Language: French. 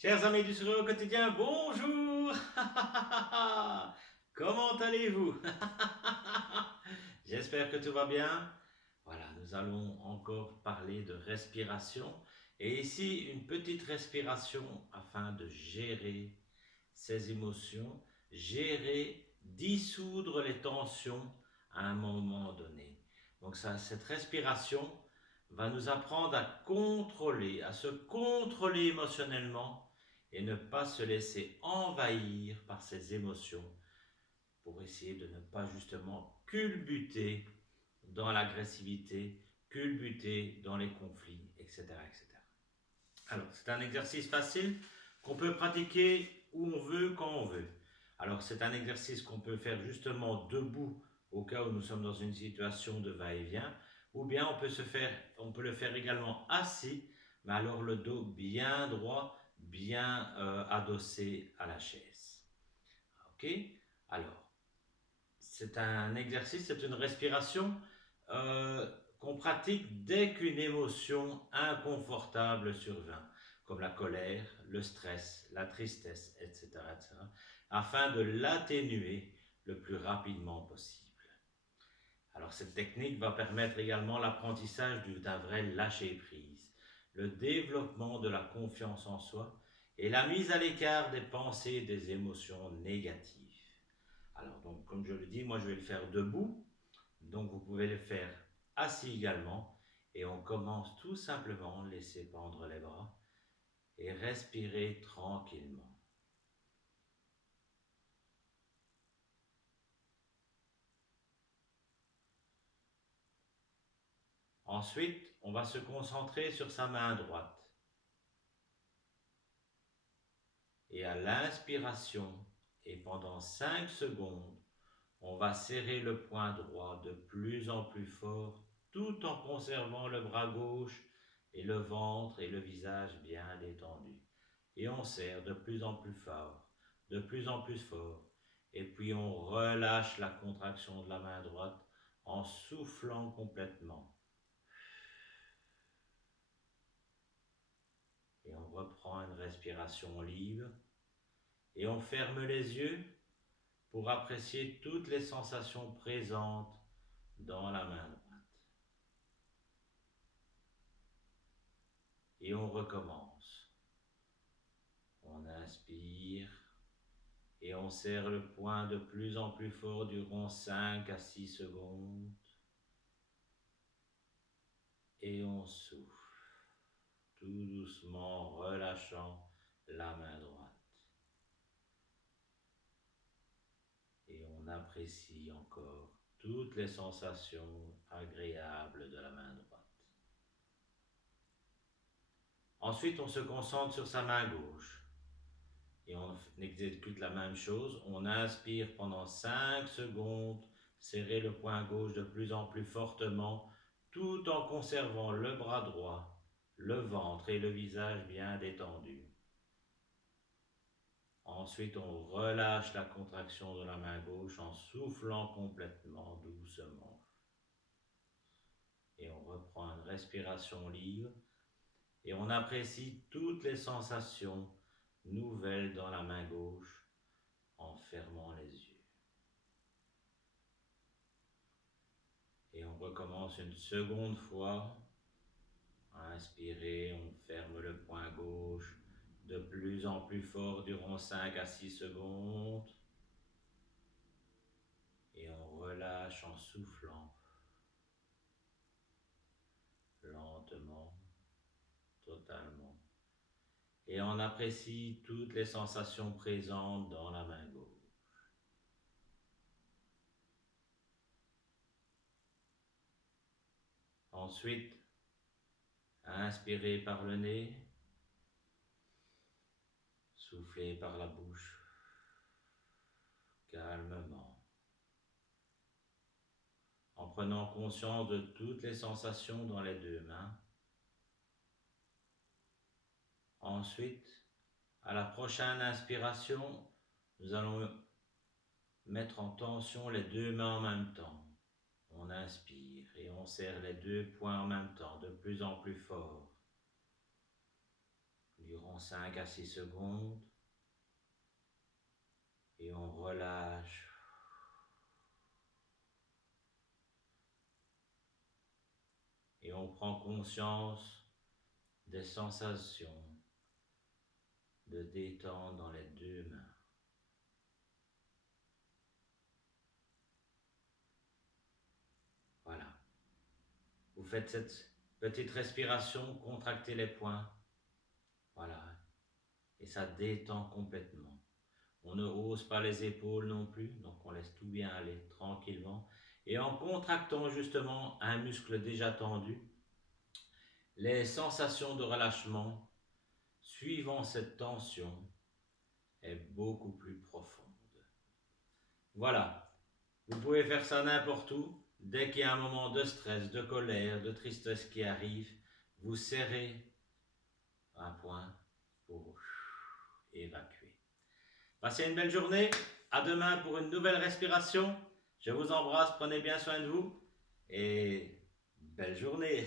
Chers amis du sourire au quotidien, bonjour. Comment allez-vous? J'espère que tout va bien. Voilà, nous allons encore parler de respiration. Et ici, une petite respiration afin de gérer ses émotions, gérer, dissoudre les tensions à un moment donné. Donc ça, cette respiration va nous apprendre à contrôler, à se contrôler émotionnellement et ne pas se laisser envahir par ces émotions pour essayer de ne pas justement culbuter dans l'agressivité, culbuter dans les conflits, etc., etc. Alors, c'est un exercice facile qu'on peut pratiquer où on veut, quand on veut. Alors, c'est un exercice qu'on peut faire justement debout au cas où nous sommes dans une situation de va-et-vient, ou bien on peut le faire également assis, mais alors le dos bien droit, bien adossé à la chaise. Ok? Alors, c'est un exercice, c'est une respiration qu'on pratique dès qu'une émotion inconfortable survient, comme la colère, le stress, la tristesse, etc., etc., afin de l'atténuer le plus rapidement possible. Alors cette technique va permettre également l'apprentissage d'un vrai lâcher-prise, le développement de la confiance en soi et la mise à l'écart des pensées et des émotions négatives. Alors donc comme je le dis, moi je vais le faire debout, donc vous pouvez le faire assis également et on commence tout simplement, laisser pendre les bras et respirer tranquillement. Ensuite, on va se concentrer sur sa main droite et à l'inspiration et pendant 5 secondes, on va serrer le poing droit de plus en plus fort tout en conservant le bras gauche et le ventre et le visage bien détendus. Et on serre de plus en plus fort, de plus en plus fort. Et puis on relâche la contraction de la main droite en soufflant complètement. Et on reprend une respiration libre. Et on ferme les yeux pour apprécier toutes les sensations présentes dans la main droite. Et on recommence. On inspire et on serre le poing de plus en plus fort durant 5 à 6 secondes. Et on souffle, tout doucement relâchant la main droite. Et on apprécie encore toutes les sensations agréables de la main droite. Ensuite, on se concentre sur sa main gauche. Et on exécute la même chose. On inspire pendant 5 secondes, serrer le poing gauche de plus en plus fortement, tout en conservant le bras droit, le ventre et le visage bien détendus. Ensuite, on relâche la contraction de la main gauche en soufflant complètement doucement. Et on reprend une respiration libre et on apprécie toutes les sensations nouvelles dans la main gauche en fermant les yeux. Et on recommence une seconde fois. Inspirez, on ferme le poing gauche de plus en plus fort durant 5 à 6 secondes. Et on relâche en soufflant lentement, totalement. Et on apprécie toutes les sensations présentes dans la main gauche. Ensuite, inspirez par le nez, soufflez par la bouche, calmement, en prenant conscience de toutes les sensations dans les deux mains. Ensuite, à la prochaine inspiration, nous allons mettre en tension les deux mains en même temps. On inspire et on serre les deux poings en même temps, de plus en plus fort, durant 5 à 6 secondes. Et on relâche. Et on prend conscience des sensations de détente dans les deux mains. Voilà. Vous faites cette petite respiration, contractez les poings. Voilà. Et ça détend complètement. On ne hausse pas les épaules non plus, donc on laisse tout bien aller tranquillement. Et en contractant justement un muscle déjà tendu, les sensations de relâchement suivant cette tension est beaucoup plus profonde. Voilà, vous pouvez faire ça n'importe où. Dès qu'il y a un moment de stress, de colère, de tristesse qui arrive, vous serrez un point pour évacuer. Passez une belle journée. À demain pour une nouvelle respiration. Je vous embrasse, prenez bien soin de vous et belle journée.